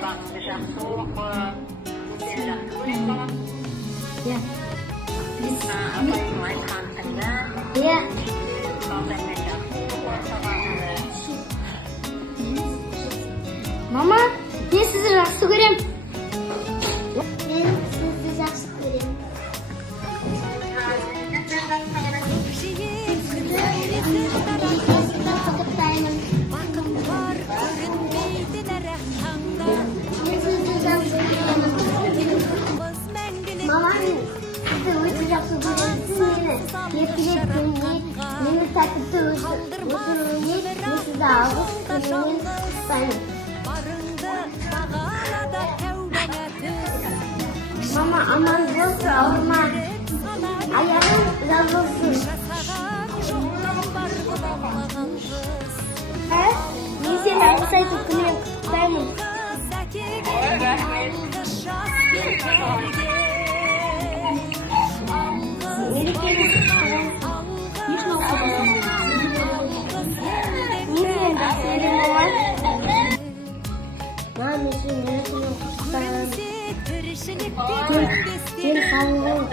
Ya. Ya. Mama, ben sizi жақсы көрем. Ben sizi жақсы көрем. Mama, sizi өте жақсы көресіз мені. Еркелеткеніне, мені тәртіпті өсіруіне, мен сізді алғыс көңілмен құттықтаймын. Mama, aman болса ауырма. Аяғың жаз болсын. Мен сені алғыс айтып күнімен құттықтаймын. Денсаулық